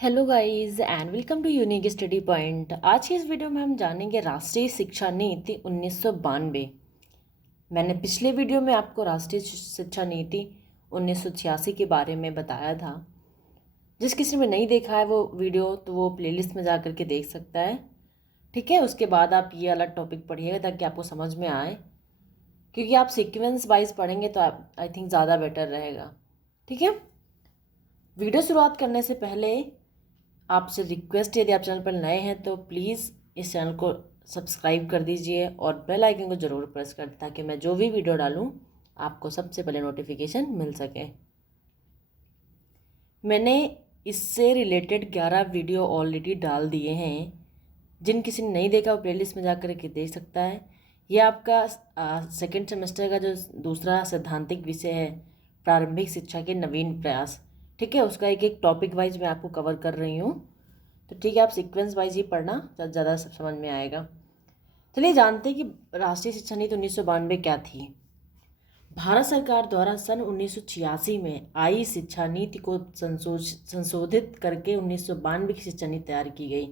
Hello guys and welcome to unique study point. आज की इस वीडियो में हम जानेंगे राष्ट्रीय शिक्षा नीति 1992। मैंने पिछले वीडियो में आपको राष्ट्रीय शिक्षा नीति 1986 के बारे में बताया था। जिस किसी ने नहीं देखा है वो वीडियो तो वो प्लेलिस्ट में जा करके देख सकता है। ठीक है, उसके बाद आप ये अलग टॉपिक पढ़िएगा ताकि आपको समझ में आए, क्योंकि आप सीक्वेंस वाइज पढ़ेंगे तो आप आई थिंक ज़्यादा बेटर रहेगा। ठीक है, वीडियो शुरुआत करने से पहले आपसे रिक्वेस्ट, यदि आप चैनल पर नए हैं तो प्लीज़ इस चैनल को सब्सक्राइब कर दीजिए और बेल आइकन को ज़रूर प्रेस कर दें ताकि मैं जो भी वीडियो डालूं आपको सबसे पहले नोटिफिकेशन मिल सके। मैंने इससे रिलेटेड 11 वीडियो ऑलरेडी डाल दिए हैं। जिन किसी ने नहीं देखा वो प्लेलिस्ट में जा कर के देख सकता है। ये आपका सेकेंड सेमेस्टर का जो दूसरा सैद्धांतिक विषय है, प्रारंभिक शिक्षा के नवीन प्रयास। ठीक है, उसका एक एक टॉपिक वाइज मैं आपको कवर कर रही हूँ। तो ठीक है, आप सीक्वेंस वाइज ही पढ़ना, ज़्यादा सब समझ में आएगा। चलिए जानते हैं कि राष्ट्रीय शिक्षा नीति 1992 क्या थी। भारत सरकार द्वारा सन 1986 में आई शिक्षा नीति को संशोधित करके 1992 की शिक्षा नीति तैयार की गई।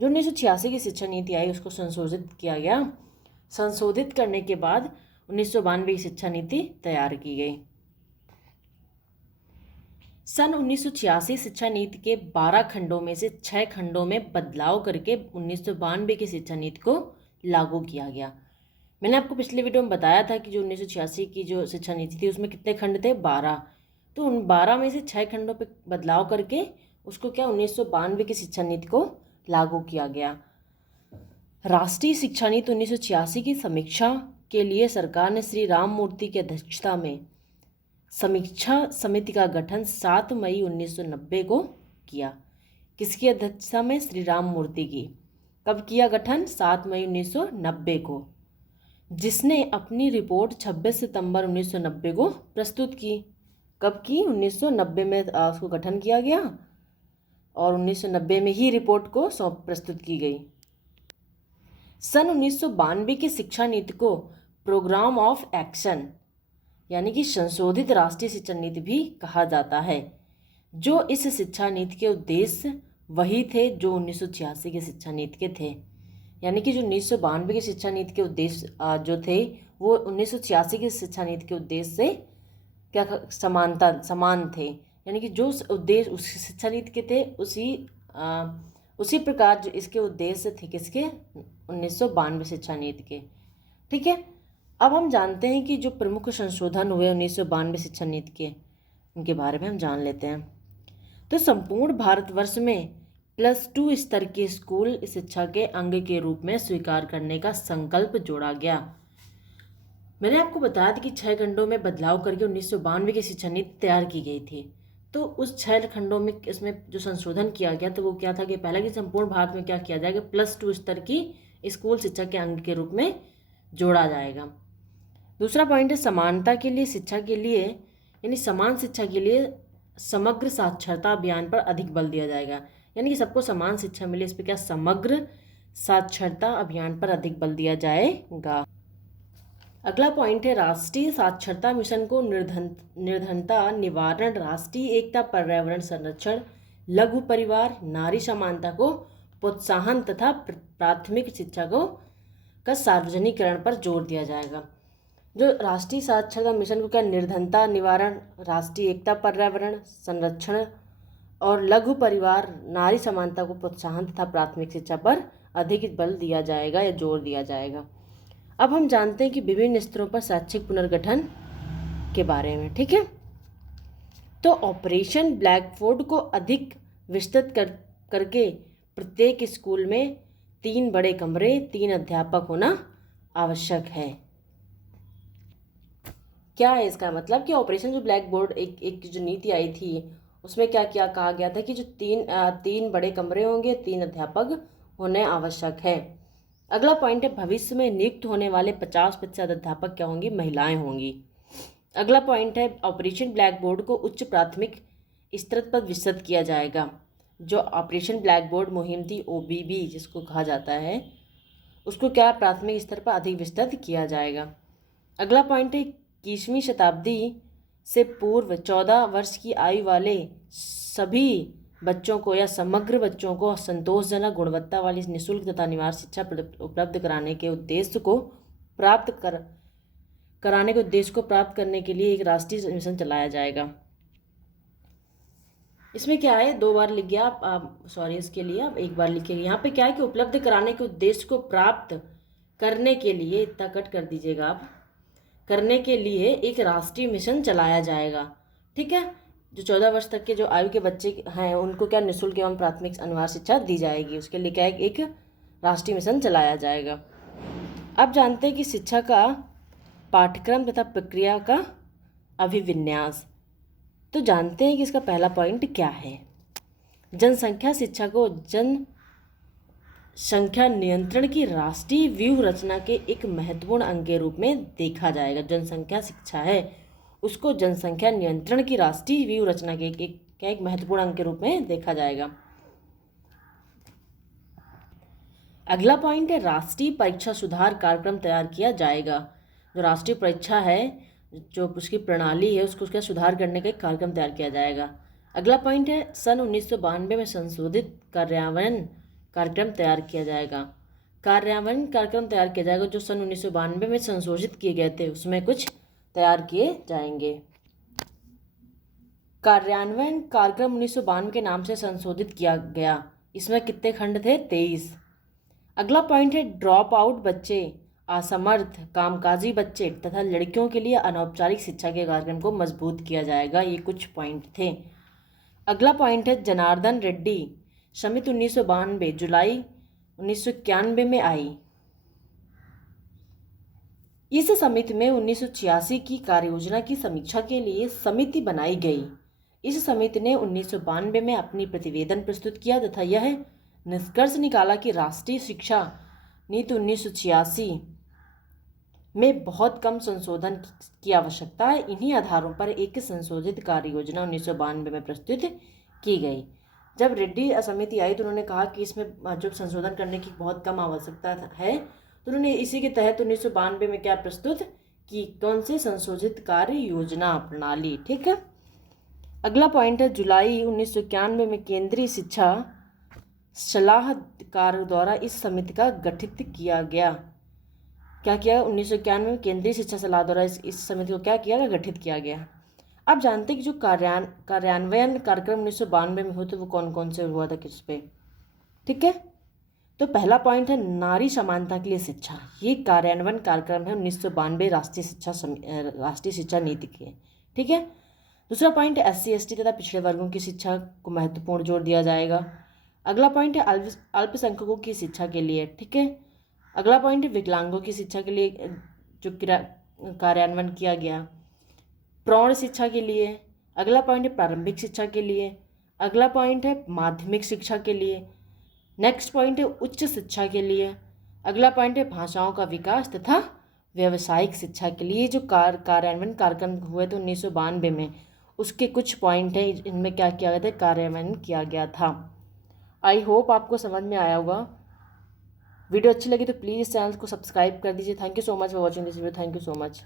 जो 1986 की शिक्षा नीति आई उसको संशोधित किया गया। संशोधित करने के बाद 1992 की शिक्षा नीति तैयार की गई। सन 1986 शिक्षा नीति के 12 खंडों में से 6 खंडों में बदलाव करके 1992 की शिक्षा नीति को लागू किया गया। मैंने आपको पिछले वीडियो में बताया था कि जो 1986 की जो शिक्षा नीति थी उसमें कितने खंड थे, 12। तो उन 12 में से 6 खंडों पे बदलाव करके उसको 1992 की शिक्षा नीति को लागू किया गया। राष्ट्रीय शिक्षा नीति 1986 की समीक्षा के लिए सरकार ने श्री राम मूर्ति की अध्यक्षता में समीक्षा समिति का गठन 7 मई 1990 को किया। किसकी अध्यक्षता में? श्री राम मूर्ति की। कब किया गठन? 7 मई 1990 को। जिसने अपनी रिपोर्ट 26 सितंबर 1990 को प्रस्तुत की। कब की? 1990 में उसको गठन किया गया और 1990 में ही रिपोर्ट को प्रस्तुत की गई। सन 1992 की शिक्षा नीति को प्रोग्राम ऑफ एक्शन यानी कि संशोधित राष्ट्रीय शिक्षा नीति भी कहा जाता है। जो इस शिक्षा नीति के उद्देश्य वही थे जो 1986 की शिक्षा नीति के थे। यानी कि जो 1992 की शिक्षा नीति के उद्देश्य जो थे वो 1986 की शिक्षा नीति के उद्देश्य से क्या समान थे। यानी कि जो उद्देश्य उस शिक्षा नीति के थे उसी प्रकार जो इसके उद्देश्य थे किसके? 1992 शिक्षा नीति के। ठीक है, अब हम जानते हैं कि जो प्रमुख संशोधन हुए 1992 शिक्षा नीति के, उनके बारे में हम जान लेते हैं। तो संपूर्ण भारतवर्ष में +2 स्तर के स्कूल शिक्षा के अंग के रूप में स्वीकार करने का संकल्प जोड़ा गया। मैंने आपको बताया था कि 6 खंडों में बदलाव करके 1992 की शिक्षा नीति तैयार की गई थी। तो उस 6 खंडों में इसमें जो संशोधन किया गया तो वो क्या था कि पहला कि संपूर्ण भारत में क्या किया जाएगा, +2 स्तर की स्कूल शिक्षा के अंग के रूप में जोड़ा जाएगा। दूसरा पॉइंट है समानता के लिए शिक्षा के लिए यानी समान शिक्षा के लिए समग्र साक्षरता अभियान पर अधिक बल दिया जाएगा। यानी कि सबको समान शिक्षा मिले, इस पर क्या? समग्र साक्षरता अभियान पर अधिक बल दिया जाएगा। अगला पॉइंट है राष्ट्रीय साक्षरता मिशन को निर्धनता निवारण, राष्ट्रीय एकता, पर्यावरण संरक्षण, लघु परिवार, नारी समानता को प्रोत्साहन तथा प्राथमिक शिक्षा का सार्वजनिकरण पर जोर दिया जाएगा। जो राष्ट्रीय साक्षरता मिशन को क्या? निर्धनता निवारण, राष्ट्रीय एकता, पर्यावरण संरक्षण और लघु परिवार, नारी समानता को प्रोत्साहन तथा प्राथमिक शिक्षा पर अधिक बल दिया जाएगा या जोर दिया जाएगा। अब हम जानते हैं कि विभिन्न स्तरों पर शैक्षिक पुनर्गठन के बारे में। ठीक है, तो ऑपरेशन ब्लैकबोर्ड को अधिक विस्तृत करके प्रत्येक स्कूल में 3 बड़े कमरे, 3 अध्यापक होना आवश्यक है। क्या है इसका मतलब? कि ऑपरेशन जो ब्लैक बोर्ड एक जो नीति आई थी उसमें क्या क्या कहा गया था कि जो तीन बड़े कमरे होंगे, 3 अध्यापक होने आवश्यक है। अगला पॉइंट है भविष्य में नियुक्त होने वाले 50% अध्यापक क्या होंगी? महिलाएं होंगी। अगला पॉइंट है ऑपरेशन ब्लैक बोर्ड को उच्च प्राथमिक स्तर पर विस्तृत किया जाएगा। जो ऑपरेशन ब्लैक बोर्ड मुहिम थी OBB जिसको कहा जाता है, उसको क्या प्राथमिक स्तर पर अधिक विस्तृत किया जाएगा। अगला पॉइंट है 21वीं शताब्दी से पूर्व 14 वर्ष की आयु वाले सभी बच्चों को या समग्र बच्चों को संतोषजनक गुणवत्ता वाली निःशुल्क तथा अनिवार्य शिक्षा उपलब्ध कराने के उद्देश्य को प्राप्त करने के लिए एक राष्ट्रीय मिशन चलाया जाएगा। इसमें क्या है, 2 बार लिख गया आप सॉरी, इसके लिए आप 1 बार लिखिएगा। यहाँ पे क्या है कि उपलब्ध कराने के उद्देश्य को प्राप्त करने के लिए, इतना कट कर दीजिएगा आप, करने के लिए एक राष्ट्रीय मिशन चलाया जाएगा। ठीक है, जो 14 वर्ष तक के जो आयु के बच्चे हैं उनको क्या निःशुल्क एवं प्राथमिक अनिवार्य शिक्षा दी जाएगी, उसके लिए क्या है, एक राष्ट्रीय मिशन चलाया जाएगा। अब जानते हैं कि शिक्षा का पाठ्यक्रम तथा प्रक्रिया का अभिविन्यास। तो जानते हैं कि इसका पहला पॉइंट क्या है। जनसंख्या शिक्षा को जनसंख्या नियंत्रण की राष्ट्रीय व्यूह रचना के एक महत्वपूर्ण अंग के रूप में देखा जाएगा। जनसंख्या शिक्षा है उसको जनसंख्या नियंत्रण की राष्ट्रीय व्यूह रचना के एक महत्वपूर्ण अंग के रूप में देखा जाएगा। अगला पॉइंट है राष्ट्रीय परीक्षा सुधार कार्यक्रम तैयार किया जाएगा। जो राष्ट्रीय परीक्षा है, जो उसकी प्रणाली है, उसको सुधार करने का एक कार्यक्रम तैयार किया जाएगा। अगला पॉइंट है सन 1992 में संशोधित कार्यान्वयन कार्यक्रम तैयार किया जाएगा। कार्यान्वयन कार्यक्रम तैयार किया जाएगा जो सन 1992 में संशोधित किए गए थे, उसमें कुछ तैयार किए जाएंगे। कार्यान्वयन कार्यक्रम 1992 के नाम से संशोधित किया गया। इसमें कितने खंड थे, 23। अगला पॉइंट है ड्रॉप आउट बच्चे, असमर्थ, कामकाजी बच्चे तथा लड़कियों के लिए अनौपचारिक शिक्षा के कार्यक्रम को मजबूत किया जाएगा। ये कुछ पॉइंट थे। अगला पॉइंट है जनार्दन रेड्डी समिति 1992 जुलाई 1991 में आई। इस समिति में 1986 की कार्ययोजना की समीक्षा के लिए समिति बनाई गई। इस समिति ने 1992 में अपनी प्रतिवेदन प्रस्तुत किया तथा यह निष्कर्ष निकाला कि राष्ट्रीय शिक्षा नीति 1986 में बहुत कम संशोधन की आवश्यकता है। इन्हीं आधारों पर एक संशोधित कार्य योजना 1992 में प्रस्तुत की गई। जब रेड्डी समिति आई तो उन्होंने कहा कि इसमें जो संशोधन करने की बहुत कम आवश्यकता है, तो उन्होंने इसी के तहत 1992 में क्या प्रस्तुत की, कौन से संशोधित कार्य योजना प्रणाली। ठीक है, अगला पॉइंट है जुलाई 1991 में केंद्रीय शिक्षा सलाहकार द्वारा इस समिति का गठित किया गया। क्या किया, 1991 में केंद्रीय शिक्षा सलाह द्वारा इस समिति को क्या किया गया, गठित किया गया। अब जानते हैं कि जो कार्यान्वयन कार्यक्रम 1992 में हुए थे वो कौन कौन से हुआ था, किस पे। ठीक है, तो पहला पॉइंट है नारी समानता के लिए शिक्षा। ये कार्यान्वयन कार्यक्रम है 1992 राष्ट्रीय शिक्षा नीति के। ठीक है, दूसरा पॉइंट है SC ST तथा पिछड़े वर्गों की शिक्षा को महत्वपूर्ण जोर दिया जाएगा। अगला पॉइंट है अल्पसंख्यकों की शिक्षा के लिए। ठीक है, अगला पॉइंट है विकलांगों की शिक्षा के लिए जो कार्यान्वयन किया गया। प्रौढ़ शिक्षा के लिए। अगला पॉइंट है प्रारंभिक शिक्षा के लिए। अगला पॉइंट है माध्यमिक शिक्षा के लिए। नेक्स्ट पॉइंट है उच्च शिक्षा के लिए। अगला पॉइंट है भाषाओं का विकास तथा व्यावसायिक शिक्षा के लिए। जो कार्यान्वयन कार्यक्रम हुए थे 1992 में, उसके कुछ पॉइंट हैं, इनमें क्या किया गया था, कार्यान्वयन किया गया था। आई होप आपको समझ में आया होगा। वीडियो अच्छी लगी तो प्लीज़ इस चैनल को सब्सक्राइब कर दीजिए। Thank you so much for watching this video. Thank you so much.